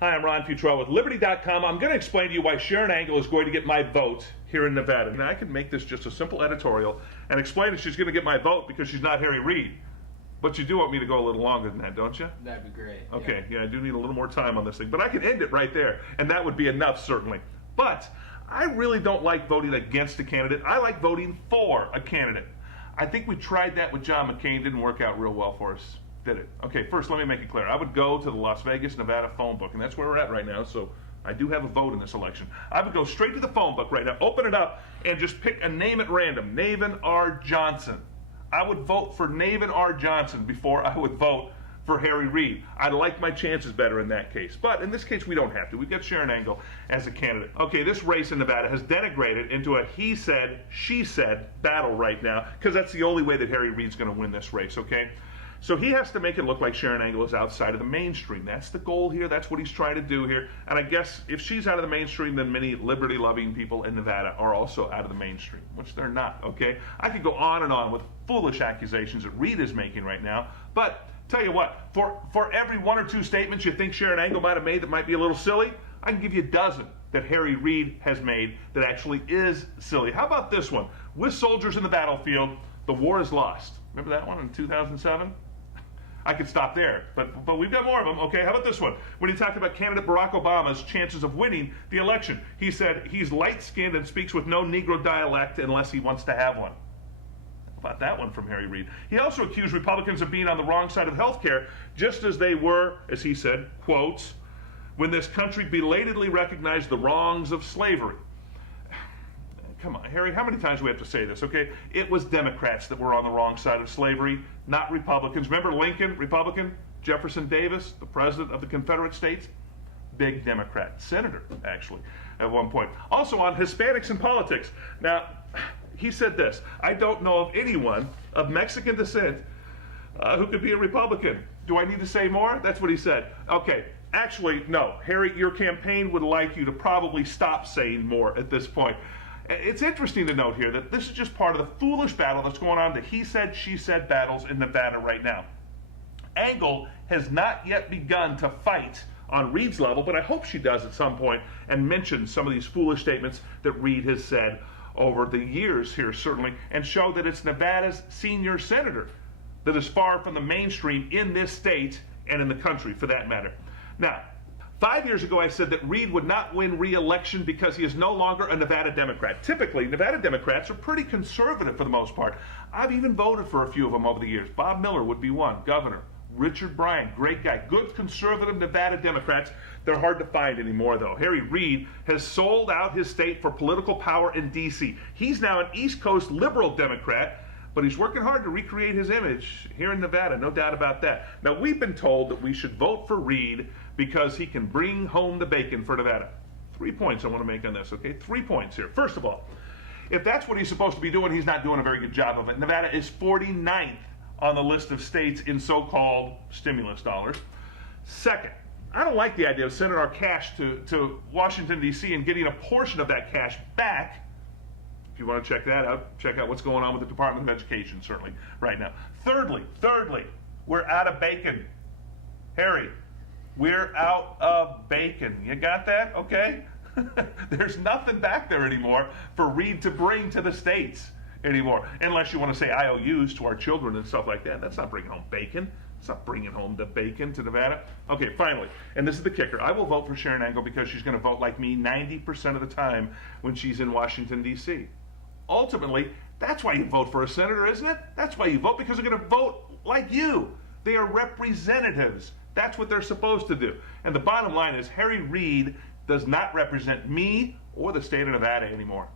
Hi, I'm Ron Futrell with Liberty.com. I'm going to explain to you why Sharron Angle is going to get my vote here in Nevada. Now, I can make this just a simple editorial and explain that she's going to get my vote because she's not Harry Reid. But you do want me to go a little longer than that, don't you? That'd be great. Okay, yeah, I do need a little more time on this thing. But I can end it right there, and that would be enough, certainly. But I really don't like voting against a candidate. I like voting for a candidate. I think we tried that with John McCain. Didn't work out real well for us, did it? Okay, first let me make it clear. I would go to the Las Vegas, Nevada phone book, and that's where we're at right now, so I do have a vote in this election. I would go straight to the phone book right now, open it up, and just pick a name at random, Navin R. Johnson. I would vote for Navin R. Johnson before I would vote for Harry Reid. I like my chances better in that case. But in this case, we don't have to. We've got Sharron Angle as a candidate. Okay, this race in Nevada has denigrated into a he said, she said battle right now, because that's the only way that Harry Reid's going to win this race, okay? So he has to make it look like Sharron Angle is outside of the mainstream. That's the goal here. That's what he's trying to do here. And I guess if she's out of the mainstream, then many liberty-loving people in Nevada are also out of the mainstream, which they're not, okay? I could go on and on with foolish accusations that Reid is making right now, but tell you what, for every one or two statements you think Sharron Angle might have made that might be a little silly, I can give you a dozen that Harry Reid has made that actually is silly. How about this one? With soldiers in the battlefield, the war is lost. Remember that one in 2007? I could stop there, but we've got more of them. Okay, how about this one? When he talked about candidate Barack Obama's chances of winning the election, he said he's light-skinned and speaks with no Negro dialect unless he wants to have one. How about that one from Harry Reid? He also accused Republicans of being on the wrong side of health care, just as they were, as he said, quotes, when this country belatedly recognized the wrongs of slavery. Come on, Harry, how many times do we have to say this, okay? It was Democrats that were on the wrong side of slavery, not Republicans. Remember Lincoln, Republican? Jefferson Davis, the president of the Confederate States? Big Democrat. Senator, actually, at one point. Also on Hispanics in politics. Now, he said this, I don't know of anyone of Mexican descent who could be a Republican. Do I need to say more? That's what he said. Okay, actually, no. Harry, your campaign would like you to probably stop saying more at this point. It's interesting to note here that this is just part of the foolish battle that's going on, the he said, she said battles in Nevada right now. Angle has not yet begun to fight on Reid's level, but I hope she does at some point and mention some of these foolish statements that Reid has said over the years here, certainly, and show that it's Nevada's senior senator that is far from the mainstream in this state and in the country, for that matter. Now, 5 years ago, I said that Reid would not win re-election because he is no longer a Nevada Democrat. Typically, Nevada Democrats are pretty conservative for the most part. I've even voted for a few of them over the years. Bob Miller would be one, governor. Richard Bryan, great guy. Good conservative Nevada Democrats. They're hard to find anymore, though. Harry Reid has sold out his state for political power in D.C. He's now an East Coast liberal Democrat, but he's working hard to recreate his image here in Nevada, no doubt about that. Now, we've been told that we should vote for Reid because he can bring home the bacon for Nevada. 3 points I want to make on this, okay? 3 points here. First of all, if that's what he's supposed to be doing, he's not doing a very good job of it. Nevada is 49th on the list of states in so-called stimulus dollars. Second, I don't like the idea of sending our cash to Washington, D.C. and getting a portion of that cash back. If you want to check that out, check out what's going on with the Department of Education, certainly, right now. Thirdly, we're out of bacon. Harry, we're out of bacon. You got that? Okay? There's nothing back there anymore for Reid to bring to the states anymore, unless you want to say IOUs to our children and stuff like that. That's not bringing home bacon. It's not bringing home the bacon to Nevada. Okay, finally, and this is the kicker. I will vote for Sharron Angle because she's going to vote like me 90% of the time when she's in Washington, D.C. Ultimately, that's why you vote for a senator, isn't it? That's why you vote, because they're going to vote like you. They are representatives. That's what they're supposed to do. And the bottom line is Harry Reid does not represent me or the state of Nevada anymore.